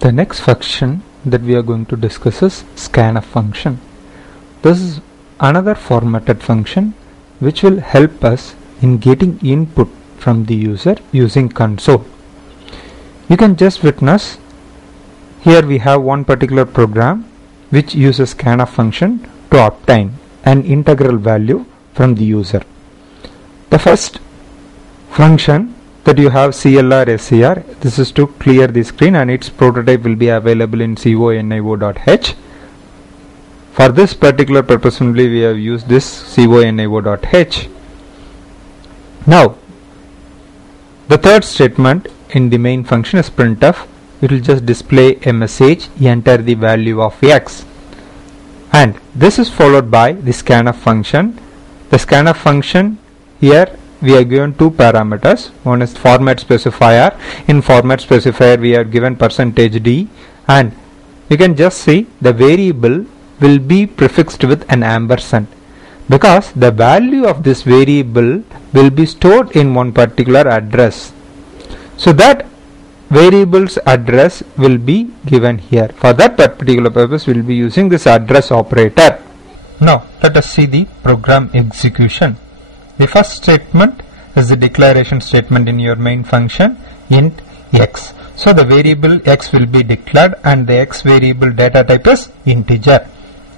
The next function that we are going to discuss is scanf function. This is another formatted function which will help us in getting input from the user using console. You can just witness here we have one particular program which uses scanf function to obtain an integral value from the user. The first function that you have CLR SCR, this is to clear the screen, and its prototype will be available in conio.h. For this particular purpose only we have used this conio.h. Now the third statement in the main function is printf. It will just display a message, enter the value of x, and this is followed by the scanf function. The scanf function, here we are given two parameters. One is format specifier. In format specifier we are given %d, and you can just see the variable will be prefixed with an ampersand because the value of this variable will be stored in one particular address. So that variable's address will be given here. For that particular purpose we will be using this address operator. Now let us see the program execution. The first statement is the declaration statement in your main function, int x. So the variable x will be declared and the x variable data type is integer.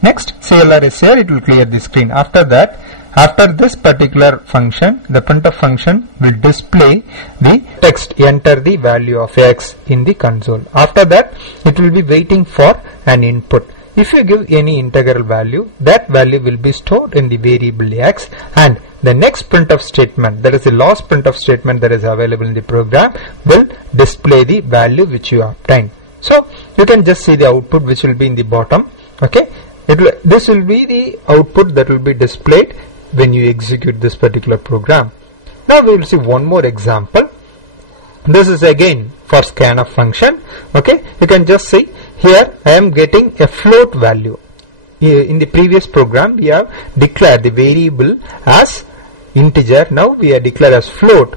Next, CLR is here, it will clear the screen. After that, after this particular function, the printf function will display the text, enter the value of x in the console. After that, it will be waiting for an input. If you give any integral value, that value will be stored in the variable x, and the next printf statement, that is the last printf statement that is available in the program, will display the value which you obtained. So you can just see the output which will be in the bottom. Okay, this will be the output that will be displayed when you execute this particular program. Now we will see one more example. This is again for scanf function. Okay, you can just see here I am getting a float value. In the previous program we have declared the variable as integer, now we are declared as float.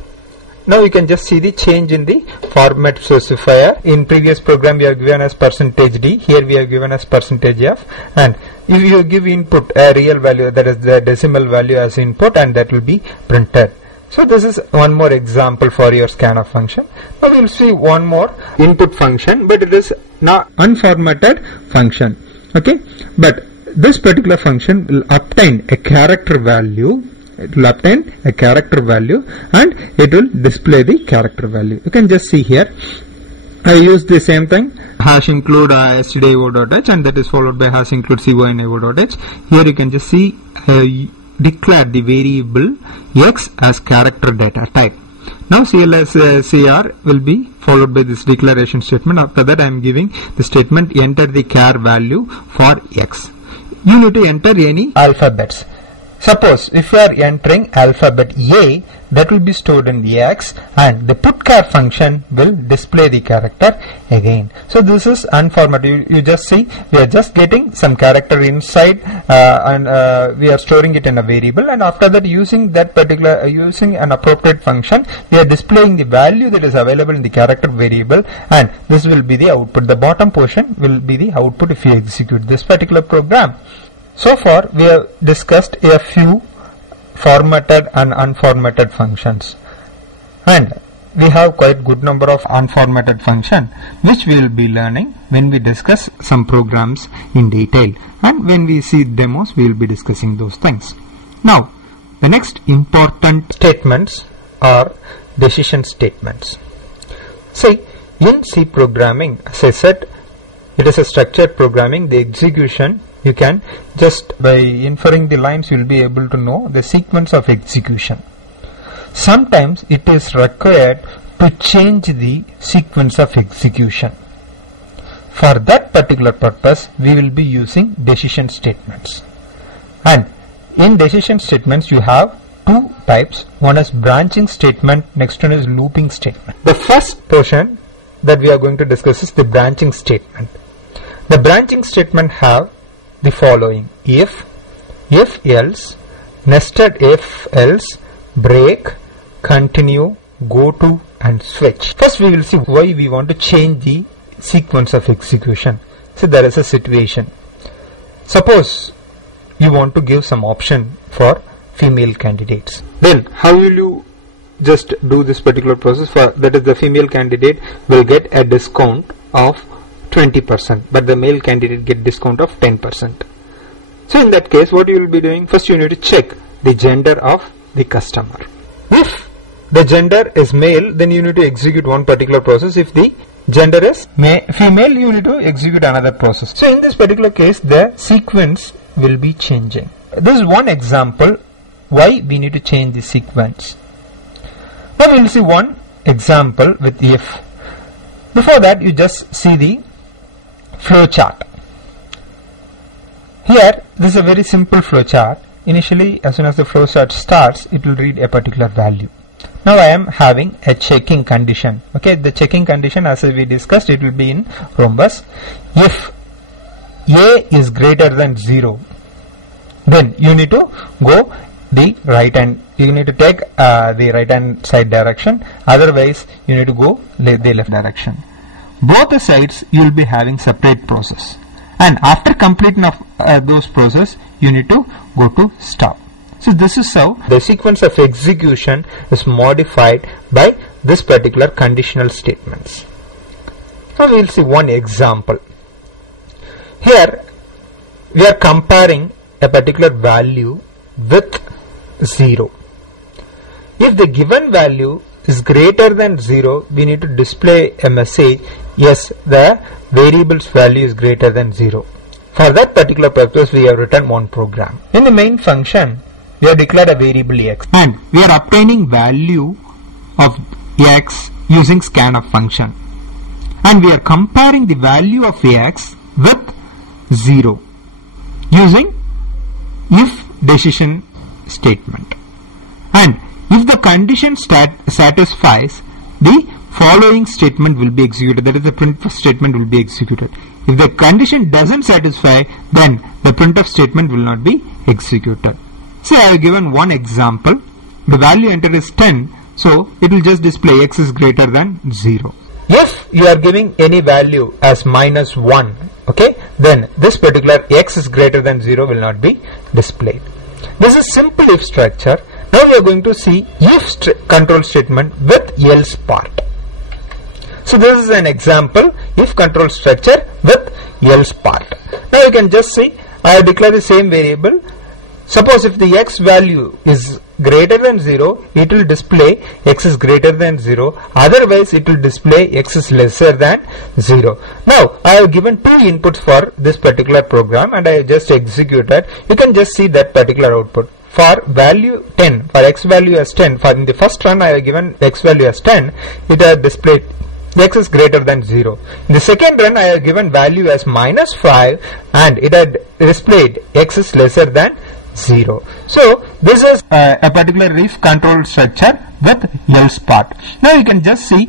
Now you can just see the change in the format specifier. In previous program we are given as %d, here we are given as %f, and if you give input a real value, that is the decimal value as input, and that will be printed. So this is one more example for your scanf function. Now we will see one more input function, but it is not unformatted function. Okay, but this particular function will obtain a character value. It will obtain a character value and it will display the character value. You can just see here I use the same thing, hash include stdio.h, and that is followed by hash include conio.h. Here you can just see declare the variable x as character data type. Now CLR will be followed by this declaration statement. After that I am giving the statement, enter the char value for x. You need to enter any alphabets. Suppose if you are entering alphabet A, that will be stored in the x, and the putchar function will display the character again. So this is unformatted. You just see we are just getting some character inside and we are storing it in a variable, and after that using that particular using an appropriate function we are displaying the value that is available in the character variable, and this will be the output. The bottom portion will be the output if you execute this particular program. So far we have discussed a few formatted and unformatted functions, and we have quite good number of unformatted function which we will be learning when we discuss some programs in detail, and when we see demos we will be discussing those things. Now the next important statements are decision statements. See, in C programming, as I said, it is a structured programming. The execution, you can just by inferring the lines you will be able to know the sequence of execution. Sometimes it is required to change the sequence of execution. For that particular purpose we will be using decision statements, and in decision statements you have two types. One is branching statement, next one is looping statement. The first portion that we are going to discuss is the branching statement. The branching statement have the following: if else, nested if else, break, continue, go to, and switch. First we will see why we want to change the sequence of execution. So there is a situation. Suppose you want to give some option for female candidates. Then how will you just do this particular process? For that is, the female candidate will get a discount of 20%, but the male candidate get discount of 10%. So in that case, what you will be doing? First you need to check the gender of the customer. If the gender is male, then you need to execute one particular process. If the gender is female, you need to execute another process. So in this particular case, the sequence will be changing. This is one example why we need to change the sequence. Now we will see one example with if. Before that, you just see the flow chart. Here, this is a very simple flow chart. Initially, as soon as the flow chart starts, it will read a particular value. Now I am having a checking condition. Okay, the checking condition, as we discussed, it will be in rhombus. If A is greater than 0, then you need to go the right hand. You need to take the right hand side direction. Otherwise, you need to go the left direction. Both the sides you will be having separate process. And after completing of those process, you need to go to stop. So this is how the sequence of execution is modified by this particular conditional statements. Now we will see one example. Here we are comparing a particular value with 0. If the given value is greater than 0, we need to display a message, yes, the variable's value is greater than 0. For that particular purpose, we have written one program. In the main function, we have declared a variable x, and we are obtaining value of x using scanf function, and we are comparing the value of x with 0 using if decision statement. And if the condition satisfies, the following statement will be executed, that is, the printf statement will be executed. If the condition doesn't satisfy, then the printf statement will not be executed. Say I have given one example. The value entered is 10, so it will just display x is greater than 0. If you are giving any value as -1, okay, then this particular x is greater than 0 will not be displayed. This is simple if structure. Now we are going to see if control statement with else part. So this is an example if control structure with else part. Now you can just see I have declared the same variable. Suppose if the x value is greater than 0, it will display x is greater than 0. Otherwise, it will display x is lesser than 0. Now, I have given two inputs for this particular program and I have just executed. You can just see that particular output. For value 10, for x value as 10, for in the first run I have given x value as 10, it has displayed x is greater than 0. In the second run I have given value as -5 and it had displayed x is lesser than 0. So this is a particular if control structure with else part. Now you can just see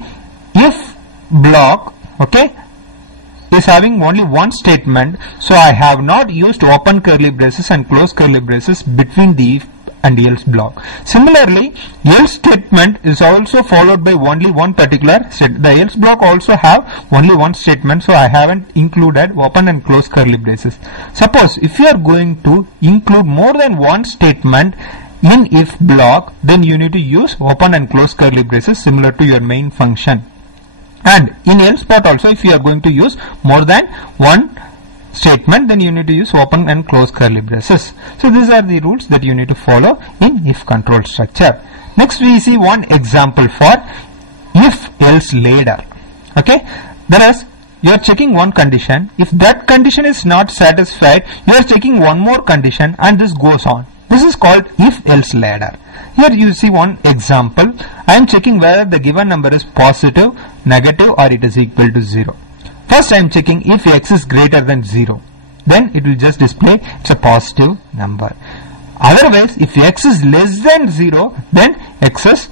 if block, okay, is having only one statement, so I have not used open curly braces and close curly braces between the if and else block. Similarly, else statement is also followed by only one particular statement. The else block also have only one statement, so I haven't included open and close curly braces. Suppose if you are going to include more than one statement in if block, then you need to use open and close curly braces similar to your main function. And in else part also, if you are going to use more than one statement, then you need to use open and close curly braces. So these are the rules that you need to follow in if control structure. Next we see one example for if else ladder. Okay, that is, you are checking one condition. If that condition is not satisfied, you are checking one more condition and this goes on. This is called if else ladder. Here you see one example. I am checking whether the given number is positive, negative, or it is equal to 0. First I am checking if x is greater than 0. Then it will just display it's a positive number. Otherwise, if x is less than 0, then x is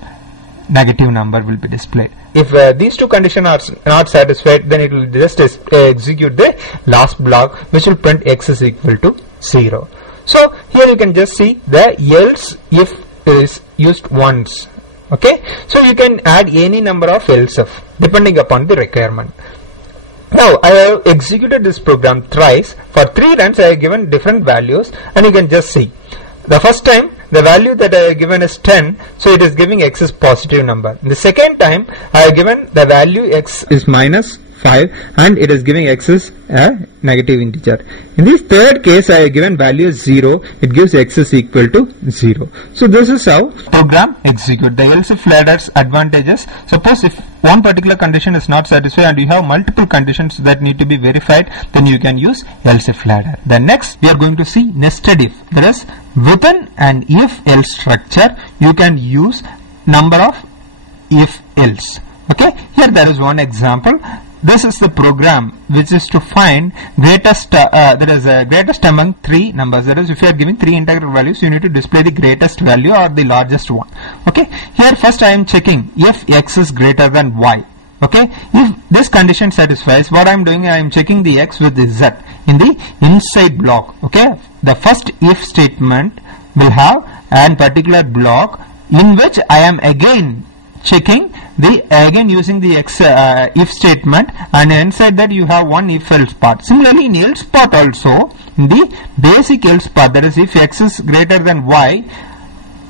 negative number will be displayed. If these two conditions are not satisfied, then it will just execute the last block, which will print x is equal to 0. So here you can just see the else if is used once. Okay, so you can add any number of else if depending upon the requirement. Now I have executed this program thrice. For 3 runs I have given different values, and you can just see. The first time the value that I have given is 10, so it is giving x is positive number. The second time I have given the value x is minus 5 and it is giving x is a negative integer. In this third case I have given value is 0, it gives x is equal to 0. So this is how program execute. The else if ladder's advantages: suppose if one particular condition is not satisfied and you have multiple conditions that need to be verified, then you can use else if ladder. Then next we are going to see nested if. That is, within an if else structure you can use number of if else. Okay, here there is one example. This is the program which is to find greatest greatest among 3 numbers. That is, if you are giving 3 integer values, you need to display the greatest value or the largest one. Okay, here first I am checking if x is greater than y. Okay, if this condition satisfies, what I am doing, I am checking the x with the z in the inside block. Okay, the first if statement will have a particular block in which I am again checking again using the if statement, and inside that you have one if else part. Similarly, in else part also, in the basic else part, that is, if x is greater than y,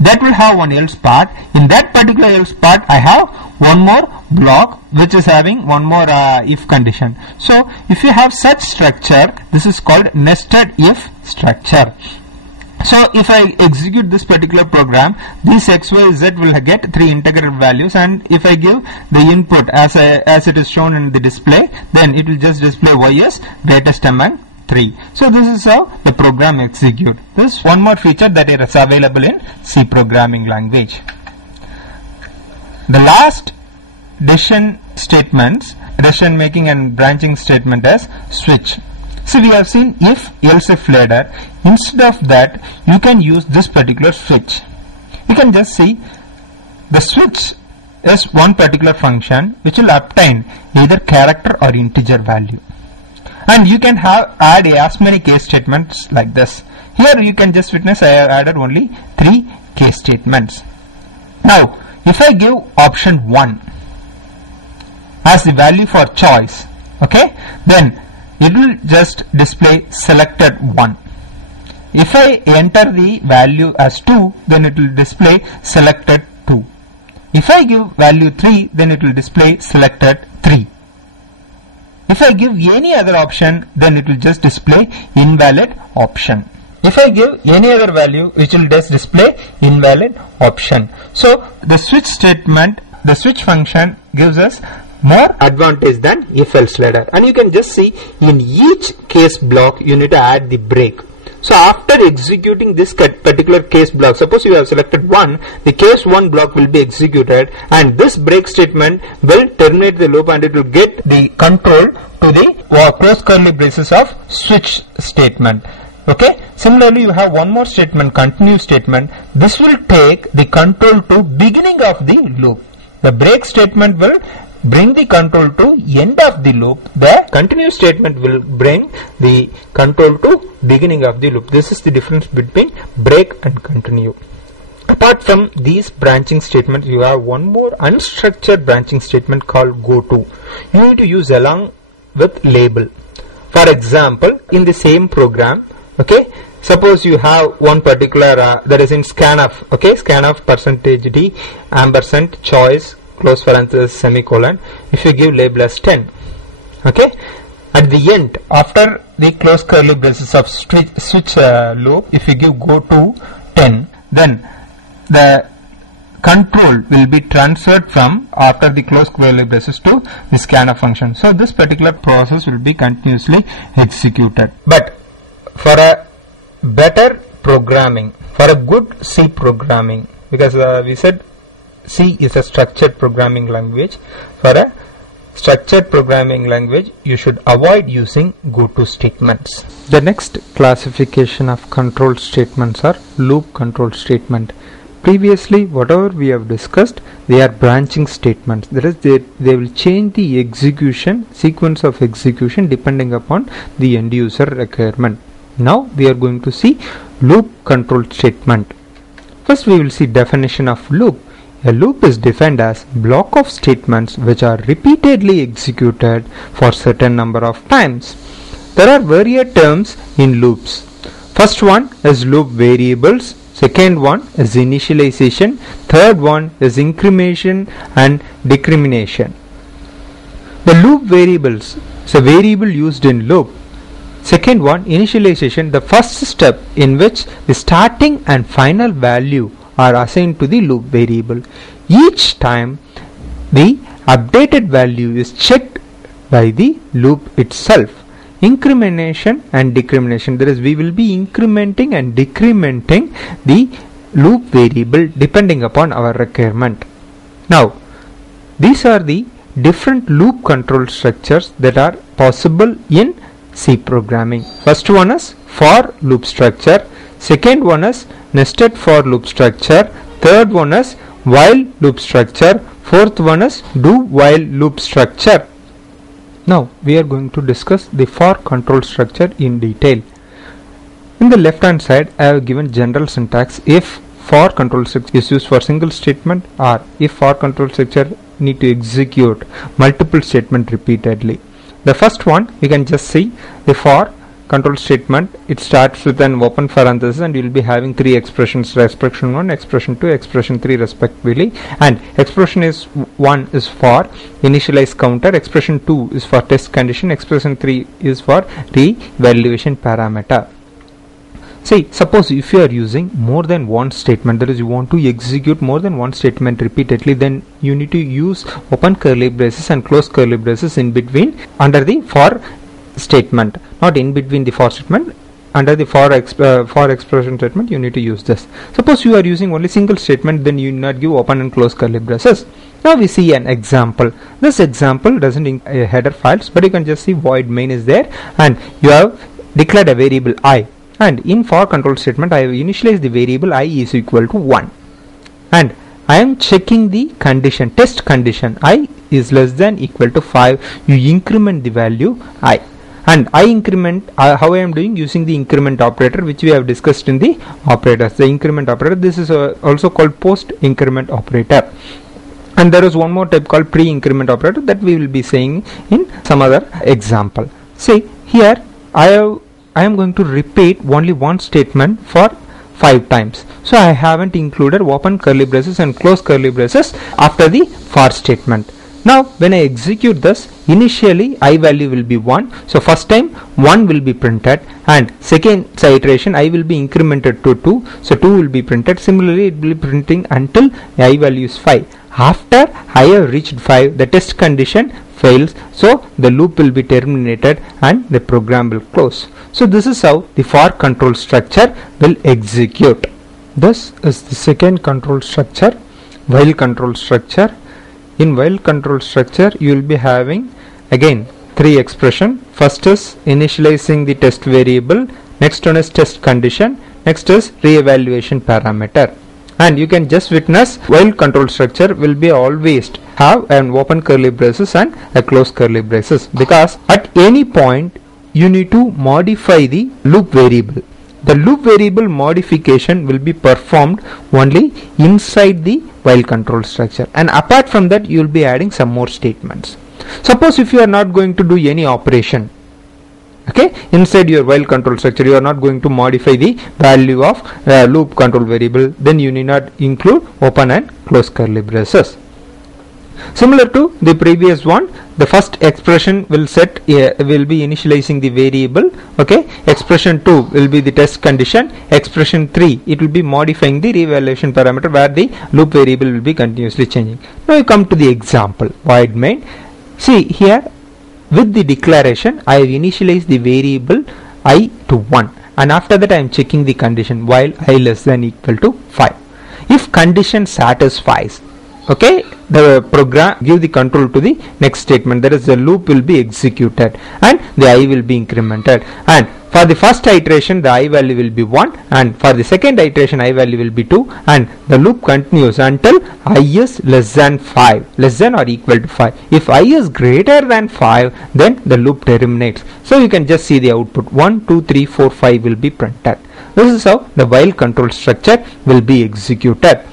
that will have one else part. In that particular else part I have one more block which is having one more if condition. So if you have such structure, this is called nested if structure. So if I execute this particular program, these x, y, z will get 3 integer values, and if I give the input as it is shown in the display, then it will just display y as greatest among 3. So this is how the program execute. This is one more feature that is available in C programming language. The last decision making and branching statement is switch. So we have seen if else if ladder. Instead of that, you can use this particular switch. You can just see the switch is one particular function which will obtain either character or integer value, and you can add as many case statements like this. Here you can just witness I have added only 3 case statements. Now if I give option 1 as the value for choice, okay, then it will just display selected 1. If I enter the value as 2, then it will display selected 2. If I give value 3, then it will display selected 3. If I give any other option, then it will just display invalid option. If I give any other value, which will just display invalid option. So the switch statement, the switch function gives us more advantage than if else ladder, and you can just see in each case block you need to add the break. So after executing this particular case block, suppose you have selected 1, the case 1 block will be executed, and this break statement will terminate the loop and it will get the control to the close curly braces of switch statement. Okay, similarly you have one more statement, continue statement. This will take the control to beginning of the loop. The break statement will bring the control to end of the loop. The continue statement will bring the control to beginning of the loop. This is the difference between break and continue. Apart from these branching statements, you have one more unstructured branching statement called goto. You need to use along with label. For example, in the same program, okay, suppose you have one particular that is in scanf, okay, scanf %d ampersand choice close parenthesis semicolon. If you give label as 10, okay, at the end after the close curly braces of switch loop, if you give go to 10, then the control will be transferred from after the close curly braces to the scanf function. So this particular process will be continuously executed. But for a better programming, for a good C programming, because we said C is a structured programming language, for a structured programming language you should avoid using goto statements. The next classification of control statements are loop control statement. Previously whatever we have discussed, they are branching statements. That is, they will change the execution, sequence of execution depending upon the end user requirement. Now we are going to see loop control statement. First we will see definition of loop. A loop is defined as block of statements which are repeatedly executed for certain number of times. There are various terms in loops. First one is loop variables, second one is initialization, third one is incrementation and decrementation. The loop variables is a variable used in loop. Second one, initialization, the first step in which the starting and final value are assigned to the loop variable. Each time the updated value is checked by the loop itself. Incrementation and decrementation, that is, we will be incrementing and decrementing the loop variable depending upon our requirement. Now, these are the different loop control structures that are possible in C programming. First one is for loop structure, second one is nested for loop structure, third one is while loop structure, fourth one is do while loop structure. Now we are going to discuss the for control structure in detail. In the left hand side I have given general syntax if for control structure is used for single statement or if for control structure need to execute multiple statement repeatedly. The first one you can just see the for control statement. It starts with an open parenthesis and you will be having three expressions, expression 1, expression 2, expression 3 respectively, and expression is 1 is for initialize counter, expression 2 is for test condition, expression 3 is for re-evaluation parameter. See, suppose if you are using more than one statement, that is you want to execute more than one statement repeatedly, then you need to use open curly braces and close curly braces in between under the for statement, not in between the for statement. Under the for expression statement you need to use this. Suppose you are using only single statement, then you need not give open and close curly braces. Now we see an example. This example doesn't include header files, but you can just see void main is there and you have declared a variable I, and in for control statement I have initialized the variable I is equal to 1 and I am checking the condition, test condition I is less than equal to 5. You increment the value I, and I increment how I am doing using the increment operator, which we have discussed in the operators. The increment operator, this is also called post increment operator, and there is one more type called pre increment operator that we will be saying in some other example. See here I am going to repeat only one statement for 5 times, so I haven't included open curly braces and close curly braces after the for statement. Now when I execute this, initially I value will be 1, so first time 1 will be printed, and second iteration I will be incremented to 2, so 2 will be printed. Similarly it will be printing until I value is 5. After I have reached 5, the test condition fails, so the loop will be terminated and the program will close. So this is how the for control structure will execute. This is the second control structure, while control structure. In while control structure you will be having again 3 expression. First is initializing the test variable, next one is test condition, next is re-evaluation parameter. And you can just witness while control structure will be always have an open curly braces and a close curly braces, because at any point you need to modify the loop variable. The loop variable modification will be performed only inside the while control structure, and apart from that you will be adding some more statements. Suppose if you are not going to do any operation, okay, inside your while control structure you are not going to modify the value of loop control variable, then you need not include open and close curly braces. Similar to the previous one, the first expression will set will be initializing the variable, okay, expression 2 will be the test condition, expression 3 it will be modifying the re-evaluation parameter where the loop variable will be continuously changing. Now you come to the example void main. See here with the declaration I have initialized the variable I to 1, and after that I am checking the condition while I less than equal to 5. If condition satisfies, okay, the program give the control to the next statement, that is the loop will be executed and the I will be incremented, and for the first iteration the I value will be 1, and for the second iteration I value will be 2, and the loop continues until I is less than 5, less than or equal to 5. If I is greater than 5, then the loop terminates. So you can just see the output 1, 2, 3, 4, 5 will be printed. This is how the while control structure will be executed.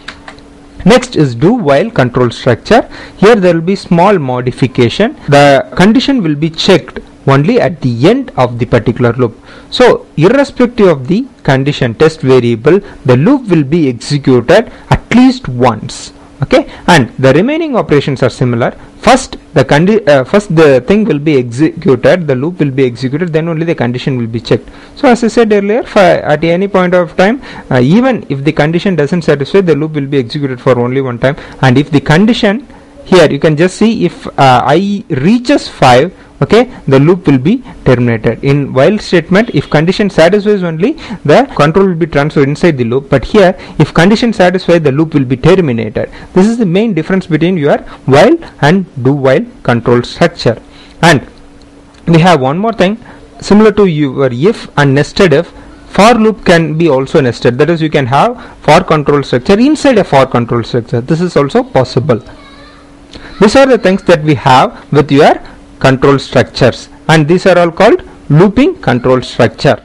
Next is do while control structure. Here there will be small modification. The condition will be checked only at the end of the particular loop. So irrespective of the condition test variable, the loop will be executed at least once. Okay, and the remaining operations are similar. First the thing will be executed, the loop will be executed, then only the condition will be checked. So as I said earlier, at any point of time, even if the condition doesn't satisfy, the loop will be executed for only one time. And if the condition, here you can just see, if I reaches 5, okay, the loop will be terminated. In while statement, if condition satisfies only, the control will be transferred inside the loop, but here if condition satisfies, the loop will be terminated. This is the main difference between your while and do while control structure. And we have one more thing similar to your if and nested if. For loop can be also nested, that is, you can have for control structure inside a for control structure. This is also possible. These are the things that we have with your control structures, and these are all called looping control structure.